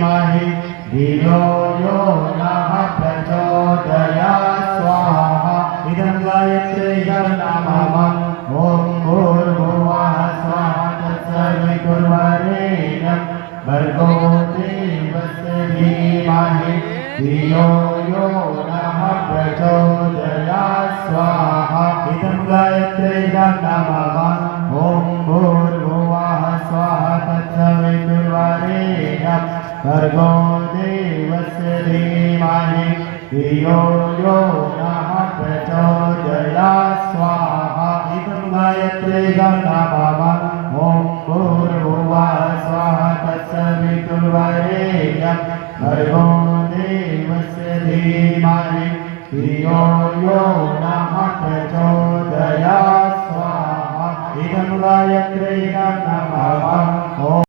धीमहि धियो यो नः प्रचोदयात् स्वाहा इदं गायत्र्यै नमः ॐ भूर्भुवः स्वः तत्सवितुर्वरेण्यं भर्गो देवस्य धीमहि धियो यो नः प्रचोदयात् स्वाहा इदं गायत्र्यै नमः ॐ भूर्भुवः स्वः तत्सवितुर्वरेण्यं भर्गो देवस्य धीमहि धियो यो नः प्रचोदयात् स्वाहा इदं गायत्र्यै